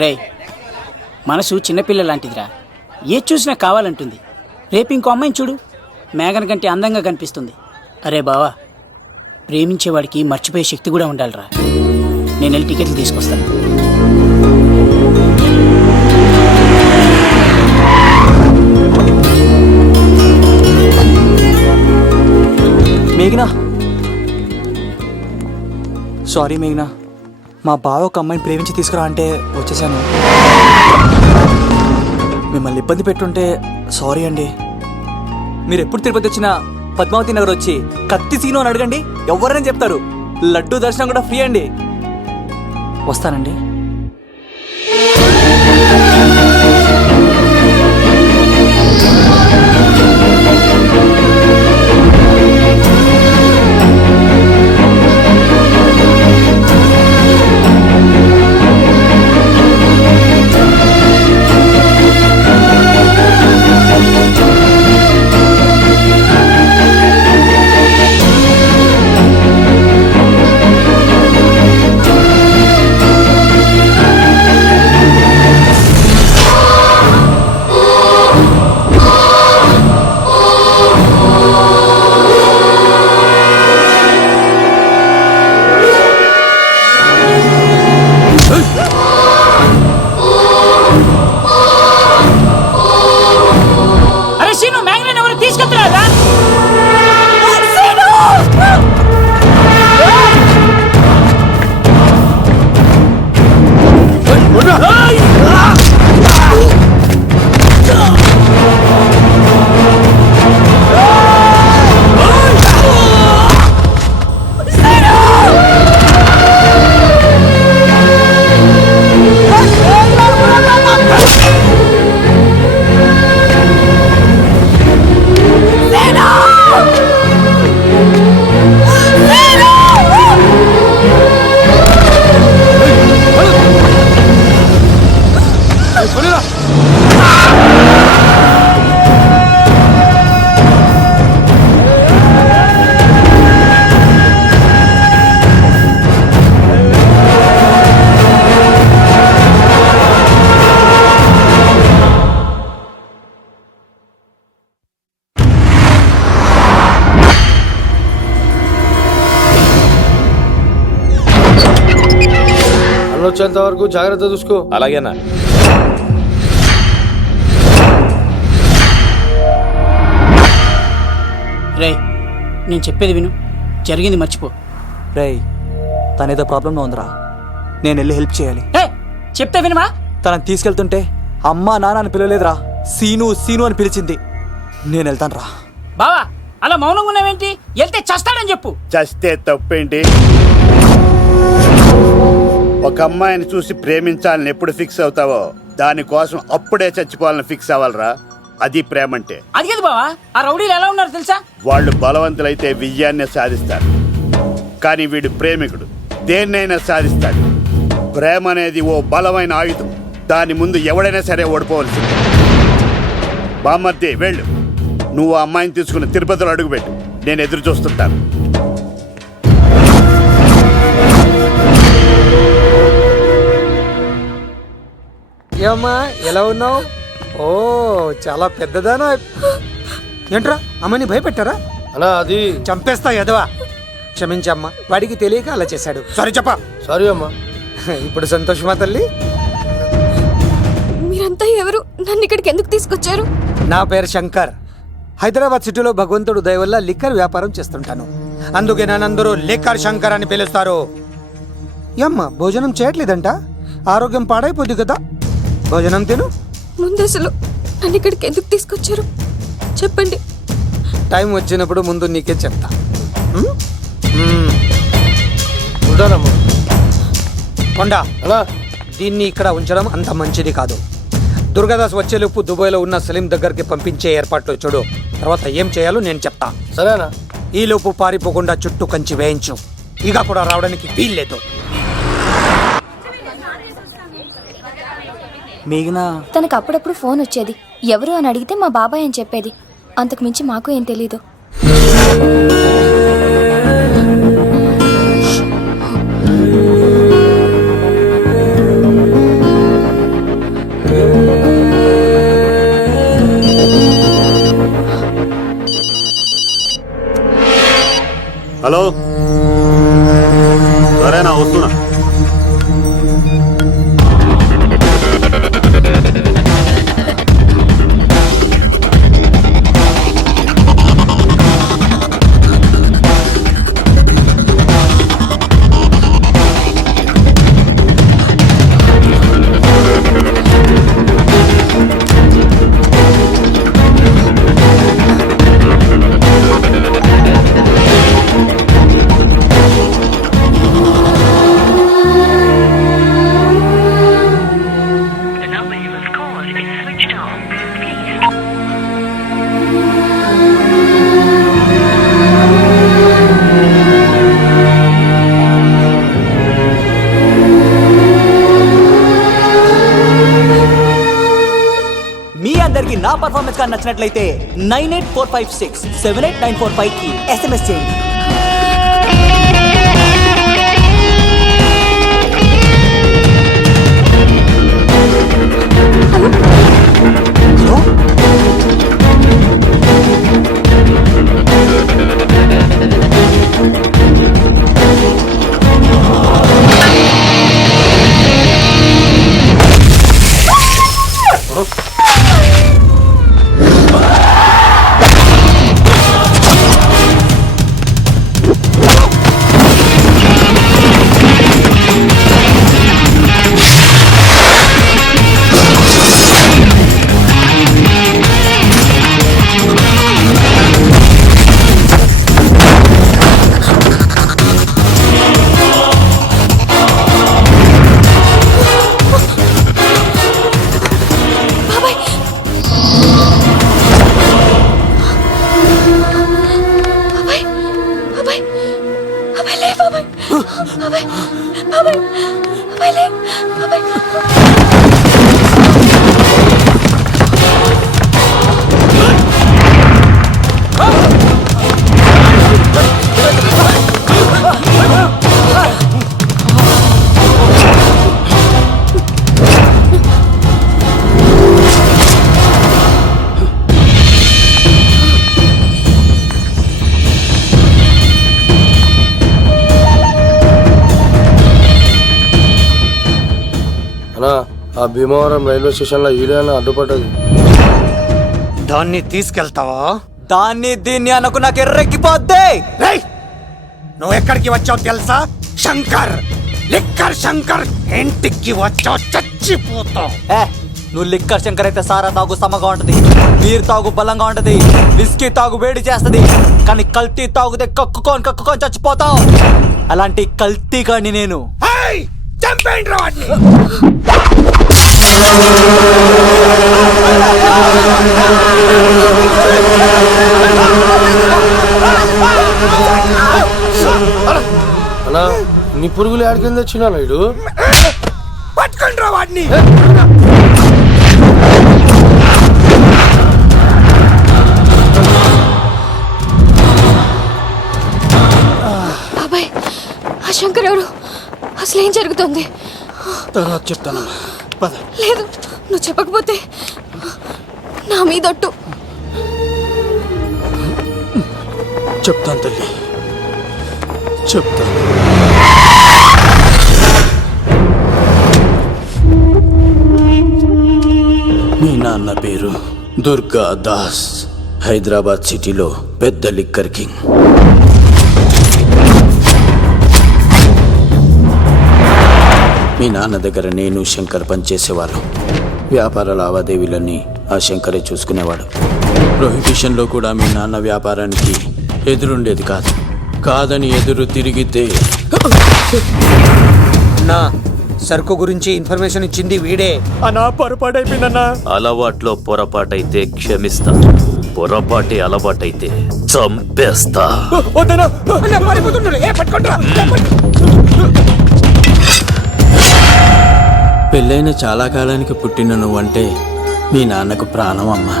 రే, మనసు చిన్నపిల్ల లాంటిదిరా. ఏది చూసినా కావాలంటుంది. రేపు ఇంకో అమ్మాయిని చూడు, మేఘన కంటే అందంగా కనిపిస్తుంది. అరే బావా, ప్రేమించేవాడికి మర్చిపోయే శక్తి కూడా ఉండాలిరా. నేను వెళ్ళి టికెట్లు తీసుకొస్తాను. మేఘనా, సారీ మేఘనా, మా బావ ఒక అమ్మాయిని ప్రేమించి తీసుకురా అంటే వచ్చేసాను. మిమ్మల్ని ఇబ్బంది పెట్టుంటే సారీ అండి. మీరు ఎప్పుడు తిరుపతి వచ్చినా పద్మావతి నగర్ వచ్చి కత్తి సీను అని అడగండి, ఎవరైనా చెప్తారు. లడ్డూ దర్శనం కూడా ఫ్రీ అండి. వస్తానండి. వచ్చేంత వరకు జాగ్రత్త చూసుకో. అలాగేనా? రే, నేను చెప్పేది విను, జరిగింది మర్చిపో. రే, తనేదో ప్రాబ్లంలో ఉందిరా, నేను వెళ్ళి హెల్ప్ చేయాలి. చెప్తే వినమా? తనని తీసుకెళ్తుంటే అమ్మా నాన్న అని పిలవలేదురా, సీను సీను అని పిలిచింది. నేను వెళ్తాను రా. బావా, అలా మౌనంగా ఉన్నావేంటి? వెళ్తే చస్తాడని చెప్పు. చస్తే తప్పేంటి? ఒక అమ్మాయిని చూసి ప్రేమించాలని ఎప్పుడు ఫిక్స్ అవుతావో దానికోసం అప్పుడే చచ్చిపోవాలని ఫిక్స్ అవ్వాలరా. అది ప్రేమంటే. అది కదా బావా, ఆ రౌడీలు ఎలా ఉన్నారు తెలుసా? వాళ్ళు బలవంతులైతే విజయాన్ని సాధిస్తారు, కానీ వీడు ప్రేమికుడు, దేన్నైనా సాధిస్తాడు. ప్రేమ అనేది ఓ బలమైన ఆయుధం, దాని ముందు ఎవడైనా సరే ఓడిపోవలసింది. బామ్మర్ది వెళ్ళు, నువ్వు ఆ అమ్మాయిని తీసుకుని తిరుపతిలో అడుగుపెట్టు, నేను ఎదురు చూస్తుంటాను. ఏమ్మా, ఎలా ఉన్నావు? ఓ, చాలా పెద్దదానా. ఏంట్రా, అమ్మని భయపెట్టారా? అలా అది చంపేస్తా ఎదవా. క్షమించమ్మా, వాడికి తెలియక అలా చేశాడు. సారీ చెప్పా. సారీ అమ్మా. ఇప్పుడు సంతోషమా తల్లి? మీరంతా ఎవరు? నన్ను ఇక్కడికి ఎందుకు తీసుకొచ్చారు? నా పేరు శంకర్. హైదరాబాద్ సిటీలో భగవంతుడు దయ వల్ల లిక్కర్ వ్యాపారం చేస్తుంటాను, అందుకే నన్నందరూ లిక్కర్ శంకర్ అని పిలుస్తారు. ఏమ్మా, భోజనం చేయట్లేదంట? ఆరోగ్యం పాడైపోద్ది కదా, భోజనం తిను. ముందు అసలు నన్ను ఇక్కడికి ఎందుకు తీసుకొచ్చారు చెప్పండి. టైం వచ్చినప్పుడు ముందు నీకే చెప్తా. కొండా, దీన్ని ఇక్కడ ఉంచడం అంత మంచిది కాదు. దుర్గాదాస్ వచ్చేలోపు దుబాయ్లో ఉన్న సలీం దగ్గరికి పంపించే ఏర్పాట్లు చూడు, తర్వాత ఏం చేయాలో నేను చెప్తా. సరేనా? ఈలోపు పారిపోకుండా చుట్టూ కంచి వేయించు, ఇక కూడా రావడానికి వీల్లేదు. మేఘనా, తనకు అప్పుడప్పుడు ఫోన్ వచ్చేది, ఎవరు అని అడిగితే మా బాబాయ్ అని చెప్పేది. అంతకు మించి మాకు ఏం తెలీదు. మీ అందరికి నా పర్ఫార్మెన్స్ కానీ నచ్చినట్లయితే 9845678945 కి SMS చేయండి. ఆ భీమవరం రైల్వే స్టేషన్ లో ఈడేనా అడ్డుపడ్డది. దాన్ని తీసుకెళ్తావా? దాన్ని దీన్ని అనకు నాకు ఎర్రెక్కిపోద్ది. రేయ్, నువ్వు ఎక్కడికి వచ్చావు తెలుసా? శంకర్, లిక్కర్ శంకర్ ఇంటికి వచ్చావు, చచ్చిపోతావు. నువ్వు లిక్కర్ శంకర్ అయితే సారా తాగు సమగా ఉంటది, బీర్ తాగు బలంగా ఉంటది, విస్కీ తాగు వేడి చేస్తది, కానీ కల్తీ తాగుతే కక్కుకొని చచ్చిపోతావు. అలాంటి కల్తీ కాని నేను. చంపేయండి రా వాడిని. అన్నా నీ పురుగులు ఆడికింద వచ్చినా ఇడు పట్టుకోండి రా వాడిని. బాబాయ్, ఆ శంకర్ ఎవరు? అసలు ఏం జరుగుతుంది? తర్వాత చెప్తాను. లేదు, నువ్వు చెప్పకపోతే నా మీదొట్టు. చెప్తాను తల్లి, చెప్తాను. మీ నాన్న పేరు దుర్గా దాస్. హైదరాబాద్ సిటీలో పెద్ద లిక్కర్ కింగ్. మీ నాన్న దగ్గర నేను శంకర్ పనిచేసేవాళ్ళం. వ్యాపార లావాదేవీలన్నీ ఆ శంకరే చూసుకునేవాడు. ప్రొహిబిషన్లో కూడా మీ నాన్న వ్యాపారానికి ఎదురుండేది కాదు. కాదని ఎదురు తిరిగితే నా సరుకు గురించి ఇన్ఫర్మేషన్ ఇచ్చింది వీడే. అన్నా పొరపాటైపోయిందన్నా. అలవాట్లో పొరపాటైతే క్షమిస్తా, పొరపాటి అలవాటైతే చంపేస్తా. పెళ్ళైన చాలా కాలానికి పుట్టిన నువ్వంటే మీ నాన్నకు ప్రాణం అమ్మా.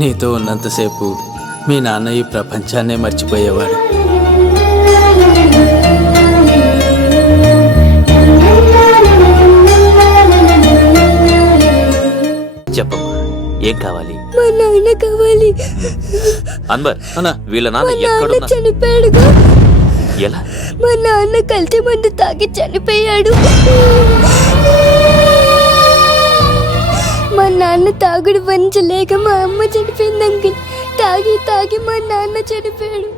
నీతో ఉన్నంతసేపు మీ నాన్న ఈ ప్రపంచాన్నే మర్చిపోయేవాడు. చెప్పమ్మా, ఏం కావాలి? మా నాన్న కావాలి. అన్వర్, అన్నా, వీళ్ళ మా నాన్న నాన్న ఎక్కడున్నా? చనిపోయాడుగా. ఎలా? మా నాన్న కల్తీ మందు తాగి చనిపోయాడు. మా నాన్న తాగుడు భరించలేక మా అమ్మ చనిపోయింది అంకుల్. తాగి తాగి మా నాన్న చనిపోయాడు.